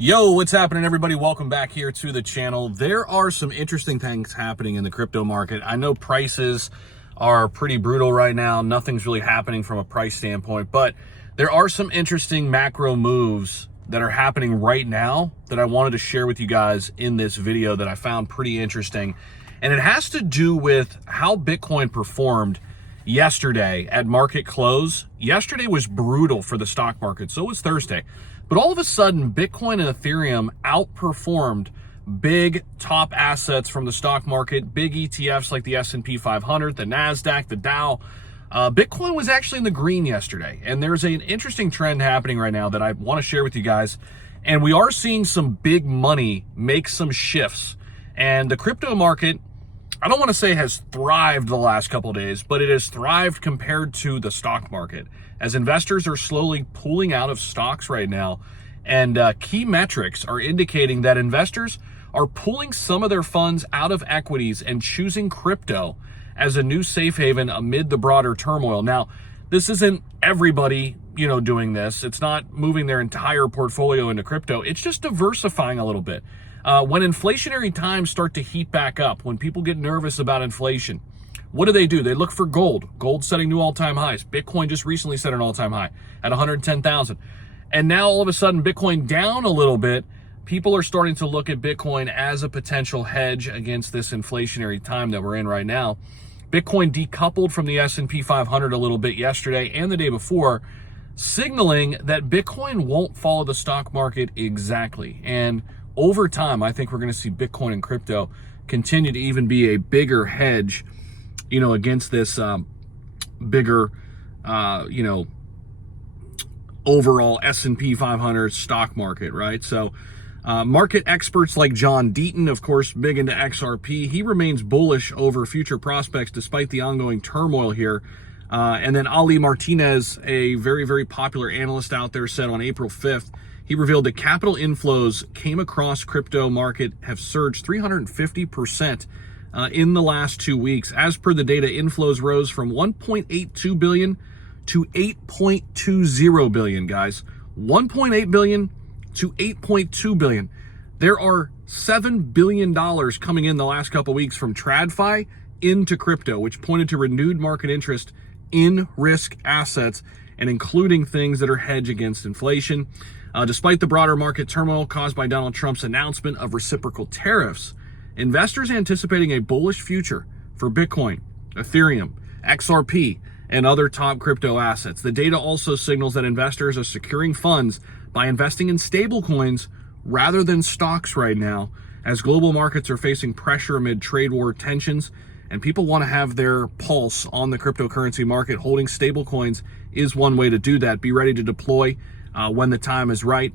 Yo, what's happening, everybody? Welcome back here to the channel. There are some interesting things happening in the crypto market. I know prices are pretty brutal right now. Nothing's really happening from a price standpoint, but there are some interesting macro moves that are happening right now that I wanted to share with you guys in this video that I found pretty interesting. And it has to do with how Bitcoin performed yesterday at market close. Yesterday was brutal for the stock market. So was Thursday. But all of a sudden, Bitcoin and Ethereum outperformed big top assets from the stock market, big ETFs like the S&P 500, the NASDAQ, the Dow. Bitcoin was actually in the green yesterday. And there's an interesting trend happening right now that I want to share with you guys. And we are seeing some big money make some shifts. And the crypto market, I don't want to say has thrived the last couple of days, but it has thrived compared to the stock market as investors are slowly pulling out of stocks right now. And key metrics are indicating that investors are pulling some of their funds out of equities and choosing crypto as a new safe haven amid the broader turmoil. Now, this isn't everybody, doing this. It's not moving their entire portfolio into crypto. It's just diversifying a little bit. When inflationary times start to heat back up, when people get nervous about inflation, what do? They look for gold. Gold setting new all-time highs. Bitcoin just recently set an all-time high at 110,000. And now all of a sudden, Bitcoin down a little bit. People are starting to look at Bitcoin as a potential hedge against this inflationary time that we're in right now. Bitcoin decoupled from the S&P 500 a little bit yesterday and the day before, signaling that Bitcoin won't follow the stock market exactly. And over time, I think we're going to see Bitcoin and crypto continue to even be a bigger hedge, against this bigger, overall S&P 500 stock market, right? So market experts like John Deaton, of course, big into XRP, he remains bullish over future prospects despite the ongoing turmoil here. And then Ali Martinez, a very, very popular analyst out there, said on April 5th, he revealed that capital inflows came across crypto market have surged 350% in the last 2 weeks. As per the data, inflows rose from 1.82 billion to 8.20 billion, guys. 1.8 billion to 8.2 billion. There are $7 billion coming in the last couple weeks from TradFi into crypto, which pointed to renewed market interest in risk assets and including things that are hedged against inflation. Despite the broader market turmoil caused by Donald Trump's announcement of reciprocal tariffs, investors anticipating a bullish future for Bitcoin, Ethereum, XRP, and other top crypto assets. The data also signals that investors are securing funds by investing in stablecoins rather than stocks right now, as global markets are facing pressure amid trade war tensions, and people want to have their pulse on the cryptocurrency market. Holding stablecoins is one way to do that. Be ready to deploy when the time is right.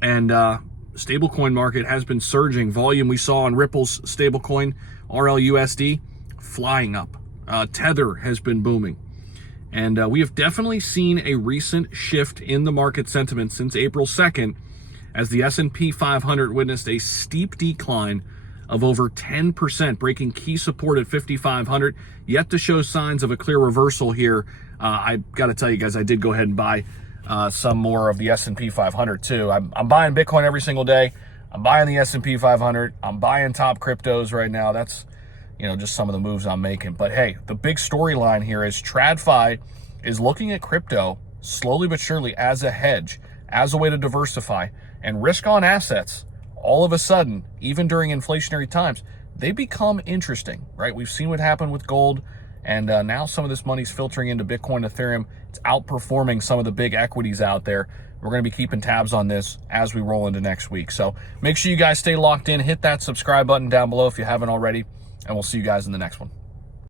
And stablecoin market has been surging. Volume we saw on Ripple's stablecoin, RLUSD, flying up. Tether has been booming. And we have definitely seen a recent shift in the market sentiment since April 2nd, as the S&P 500 witnessed a steep decline of over 10%, breaking key support at 5,500, yet to show signs of a clear reversal here. I got to tell you guys, I did go ahead and buy some more of the S&P 500 too. I'm buying Bitcoin every single day. I'm buying the S&P 500. I'm buying top cryptos right now. That's, just some of the moves I'm making. But hey, the big storyline here is TradFi is looking at crypto slowly but surely as a hedge, as a way to diversify and risk on assets. All of a sudden, even during inflationary times, they become interesting, right? We've seen what happened with gold, and now some of this money's filtering into Bitcoin, Ethereum. It's outperforming some of the big equities out there. We're going to be keeping tabs on this as we roll into next week. So make sure you guys stay locked in. Hit that subscribe button down below if you haven't already, and we'll see you guys in the next one.